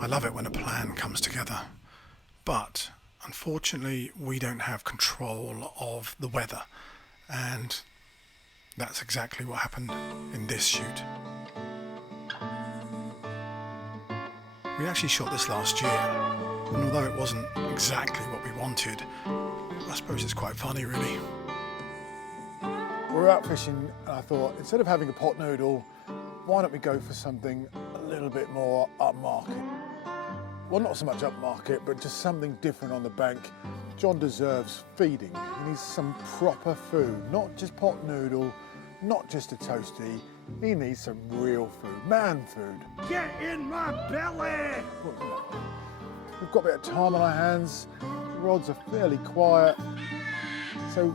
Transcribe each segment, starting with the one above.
I love it when a plan comes together, but unfortunately we don't have control of the weather, and that's exactly what happened in this shoot. We actually shot this last year, and although it wasn't exactly what we wanted, I suppose it's quite funny really. We were out fishing and I thought, instead of having a pot noodle, why don't we go for something a little bit more upmarket? Well, not so much upmarket, but just something different on the bank. John deserves feeding. He needs some proper food, not just pot noodle, not just a toasty. He needs some real food, man food. Get in my belly! We've got a bit of time on our hands. The rods are fairly quiet. So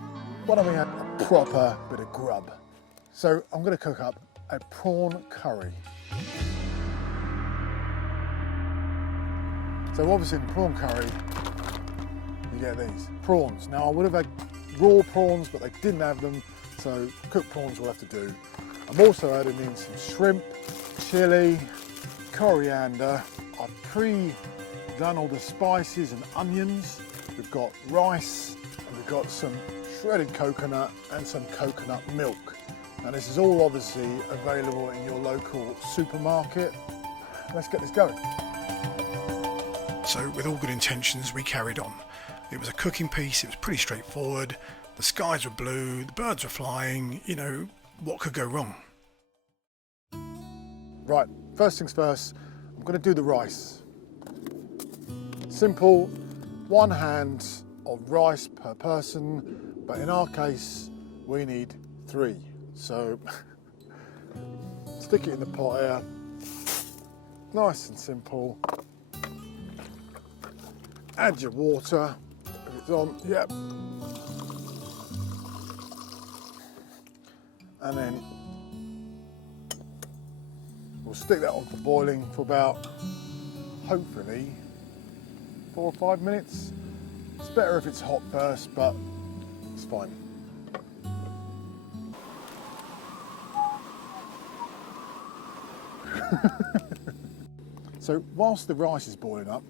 why don't we have a proper bit of grub? So I'm going to cook up a prawn curry. So obviously in prawn curry, you get these prawns. Now I would have had raw prawns, but they didn't have them, so cooked prawns will have to do. I'm also adding in some shrimp, chilli, coriander. I've pre-done all the spices and onions. We've got rice, and we've got some shredded coconut and some coconut milk. Now this is all obviously available in your local supermarket. Let's get this going. So with all good intentions, we carried on. It was a cooking piece, it was pretty straightforward. The skies were blue, the birds were flying, you know, what could go wrong? Right, first things first, I'm going to do the rice. Simple, 1 hand of rice per person, but in our case, we need 3. So, stick it in the pot here, nice and simple. Add your water, if it's on, yep. And then we'll stick that on for boiling for about, hopefully, 4 or 5 minutes. It's better if it's hot first, but it's fine. So whilst the rice is boiling up,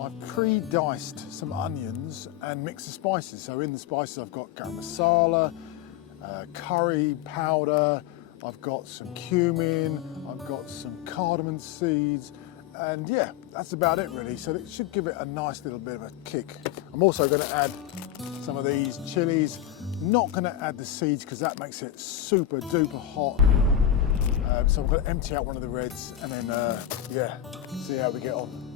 I've pre-diced some onions and mixed the spices. So in the spices I've got garam masala, curry powder, I've got some cumin, I've got some cardamom seeds, and yeah, that's about it really. So it should give it a nice little bit of a kick. I'm also going to add some of these chilies. Not going to add the seeds because that makes it super duper hot. So I'm going to empty out one of the reds and then, yeah, see how we get on.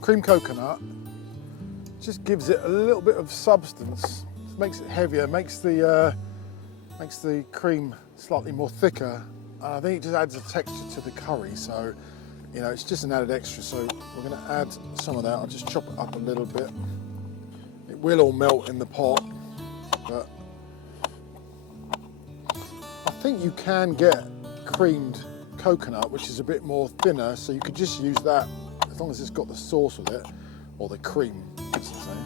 Cream coconut just gives it a little bit of substance, makes it heavier, makes the cream slightly more thicker, and I think it just adds a texture to the curry. So, you know, it's just an added extra. So we're going to add some of that. I'll just chop it up a little bit. It will all melt in the pot, but I think you can get creamed coconut, which is a bit more thinner, so you could just use that as long as it's got the sauce with it, or the cream, as I say.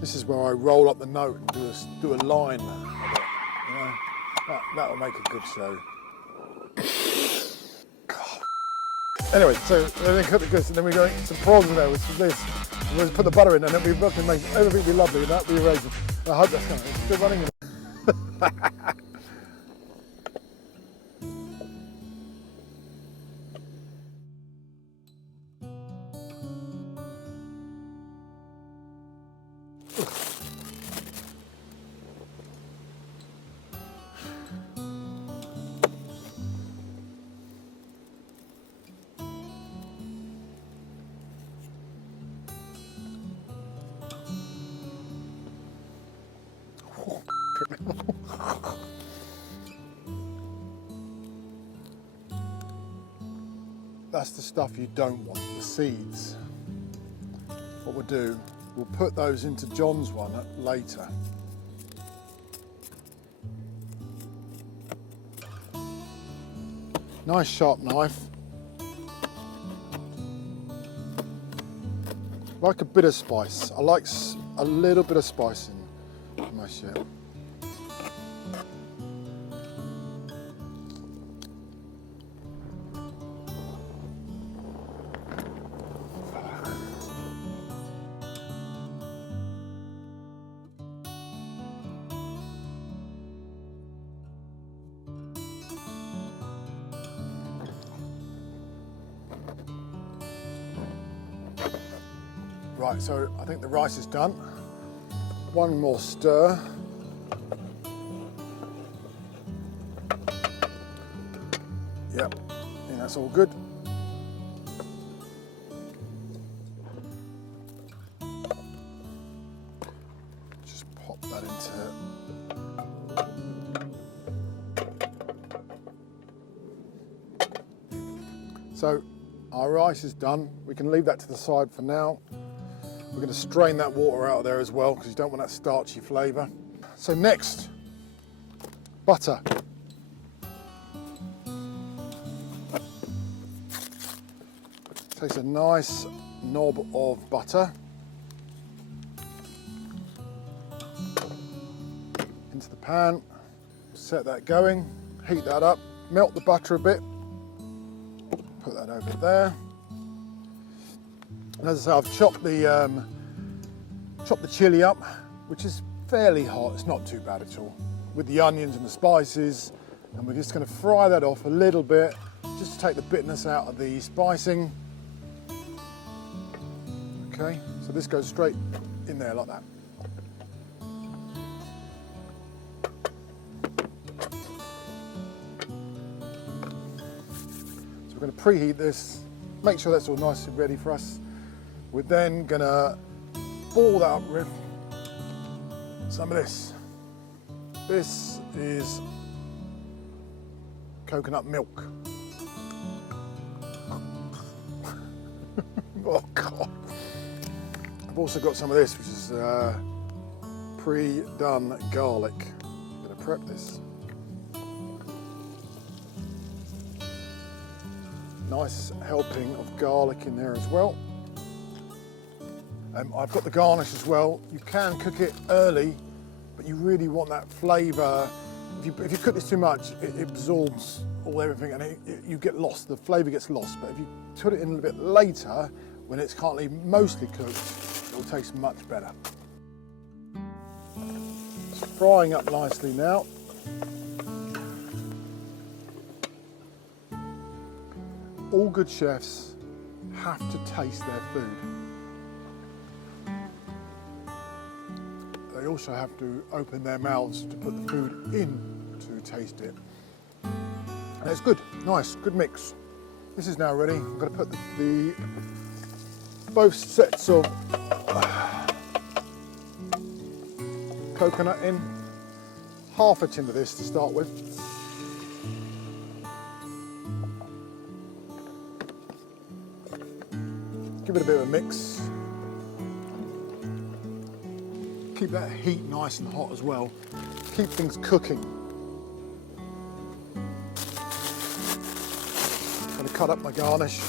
This is where I roll up the note and do a line of it. You know, that'll make a good show. God. Anyway, so then cut the goods, and then we're going to get some prawns in there with this. We'll put the butter in, and then we can make everything be lovely, and that'll be amazing. I hope that's going to. It's still running. That's the stuff you don't want, the seeds. What we'll do, we'll put those into John's one later. Nice sharp knife. Like a bit of spice. I a little bit of spice in my shell. Right, so I think the rice is done. One more stir. Yep, I think that's all good. Just pop that into. So our rice is done. We can leave that to the side for now. We're going to strain that water out of there as well because you don't want that starchy flavour. So next, butter. Takes a nice knob of butter into the pan, set that going, heat that up, melt the butter a bit, put that over there. And as I say, I've chopped the chilli up, which is fairly hot. It's not too bad at all, with the onions and the spices. And we're just going to fry that off a little bit, just to take the bitterness out of the spicing. Okay, so this goes straight in there like that. So we're going to preheat this, make sure that's all nice and ready for us. We're then going to boil that up with some of this. This is coconut milk. Oh God. I've also got some of this, which is pre-done garlic. I'm going to prep this. Nice helping of garlic in there as well. I've got the garnish as well. You can cook it early, but you really want that flavour. If you cook this too much, it absorbs everything and you get lost. The flavour gets lost. But if you put it in a little bit later, when it's currently mostly cooked, it will taste much better. It's frying up nicely now. All good chefs have to taste their food. They also have to open their mouths to put the food in to taste it. And it's good, nice, good mix. This is now ready. I'm going to put both sets of coconut in. Half a tin of this to start with. Give it a bit of a mix. Keep that heat nice and hot as well. Keep things cooking. I'm going to cut up my garnish.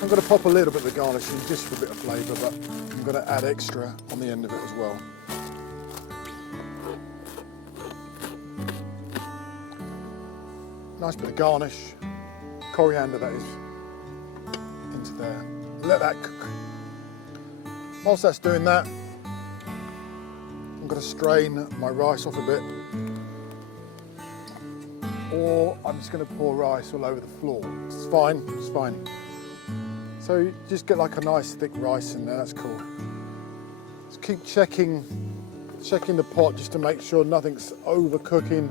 I'm going to pop a little bit of the garnish in just for a bit of flavour, but I'm going to add extra on the end of it as well. Nice bit of garnish. Coriander, that is, into there. Let that cook. Whilst that's doing that, I'm going to strain my rice off a bit, or I'm just going to pour rice all over the floor. It's fine, it's fine. So you just get like a nice thick rice in there, that's cool. Just keep checking the pot just to make sure nothing's overcooking.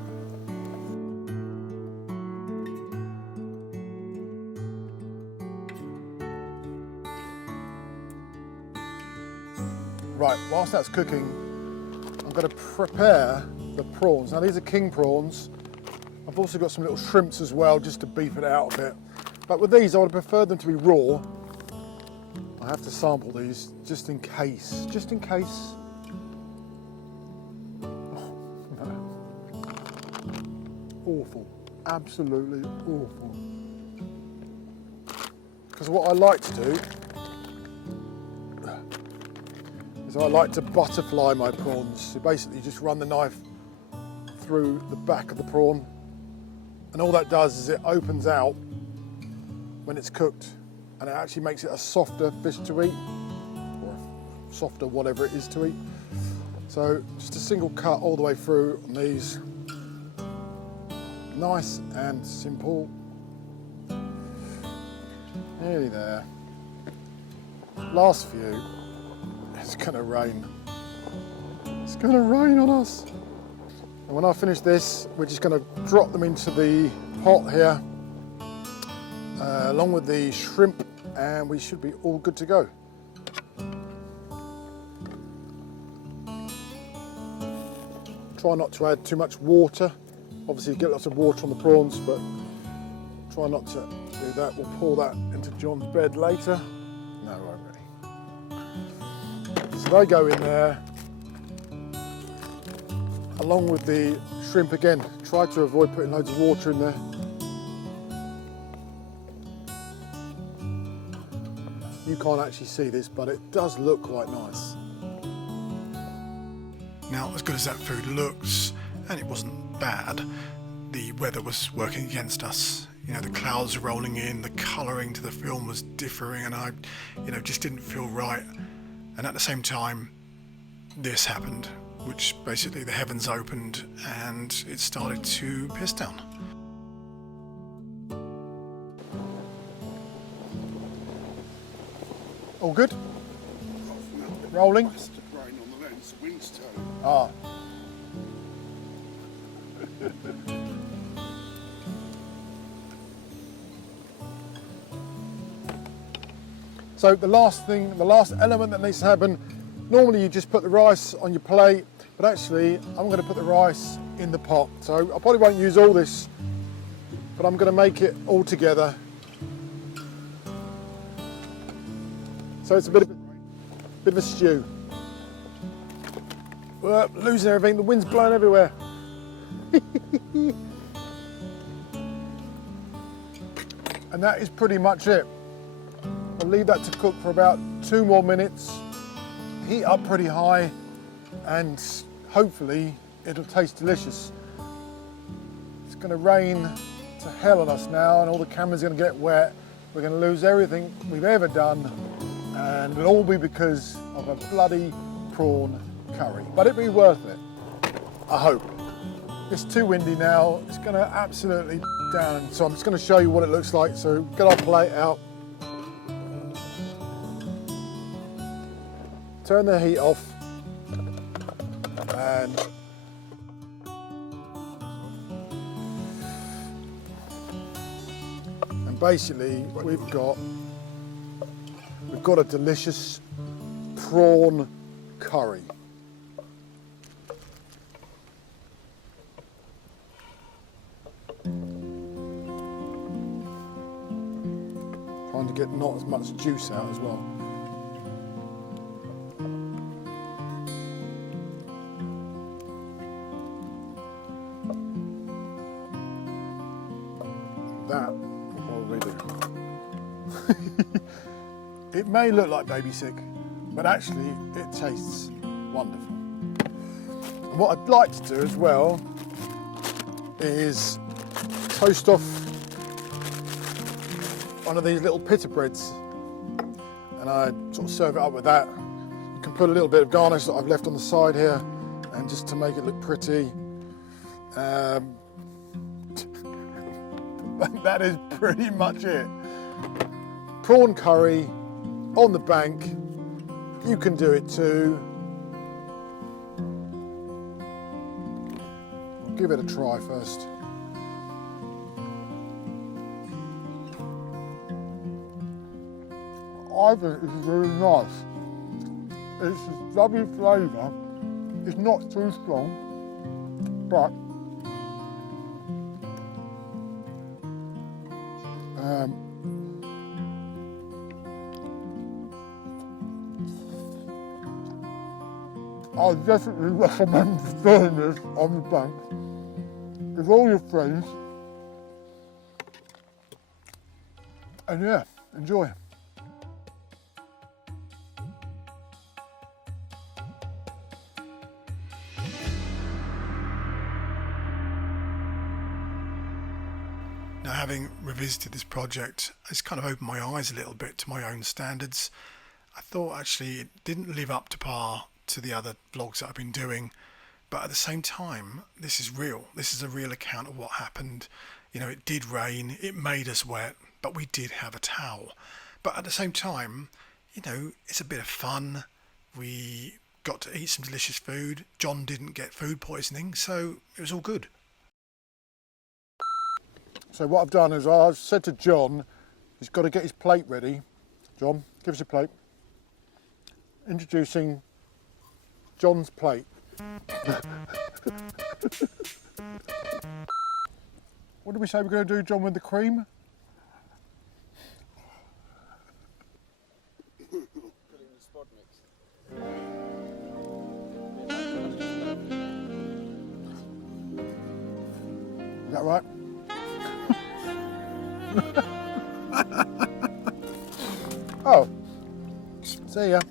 Right, whilst that's cooking, I'm going to prepare the prawns. Now these are king prawns. I've also got some little shrimps as well, just to beef it out a bit. But with these, I would prefer them to be raw. I have to sample these just in case. Just in case. Oh, no. Awful. Absolutely awful. Because what I like to do is So I like to butterfly my prawns. So basically just run the knife through the back of the prawn, and all that does is it opens out when it's cooked, and it actually makes it a softer fish to eat, or a softer whatever it is to eat. So just a single cut all the way through on these. Nice and simple. Nearly there. Last few. It's gonna rain. It's gonna rain on us. And when I finish this, we're just gonna drop them into the pot here, along with the shrimp, and we should be all good to go. Try not to add too much water. Obviously you get lots of water on the prawns, but try not to do that. We'll pour that into John's bed later. No, I won't really. So they go in there, along with the shrimp again. Try to avoid putting loads of water in there. You can't actually see this, but it does look quite nice. Now, as good as that food looks, and it wasn't bad, the weather was working against us. You know, the clouds were rolling in, the colouring to the film was differing, and I, just didn't feel right. And at the same time, this happened, which basically the heavens opened and it started to piss down. All good? Rolling? Rain on the lens, the wind's turning. Ah. So the last element that needs to happen, normally you just put the rice on your plate, but actually I'm going to put the rice in the pot. So I probably won't use all this, but I'm going to make it all together. So it's a bit of a stew. Losing everything, the wind's blowing everywhere. And that is pretty much it. I'll leave that to cook for about 2 more minutes. Heat up pretty high, and hopefully it'll taste delicious. It's going to rain to hell on us now, and all the camera's going to get wet. We're going to lose everything we've ever done, and it'll all be because of a bloody prawn curry. But it'll be worth it, I hope. It's too windy now. It's going to absolutely down. So I'm just going to show you what it looks like. So get our plate out. Turn the heat off. And basically we've got a delicious prawn curry. Trying to get not as much juice out as well. That will probably do. It may look like baby sick, but actually it tastes wonderful. And what I'd like to do as well is toast off one of these little pita breads, and I sort of serve it up with that. You can put a little bit of garnish that I've left on the side here, and just to make it look pretty. That is pretty much it. Prawn curry on the bank. You can do it too. I'll give it a try first. I think it's really nice. It's a lovely flavour. It's not too strong, but I definitely recommend doing this on the bank with all your friends, and yeah, enjoy. having revisited this project, it's kind of opened my eyes a little bit to my own standards. I thought actually it didn't live up to par to the other vlogs that I've been doing, but at the same time, this is real. This is a real account of what happened. You know, it did rain, it made us wet, but we did have a towel. But at the same time, you know, it's a bit of fun. We got to eat some delicious food. John didn't get food poisoning, so it was all good. So what I've done is I've said to John, he's got to get his plate ready. John, give us your plate. Introducing John's plate. What did we say we're going to do, John, with the cream? Is that right? Oh, see ya.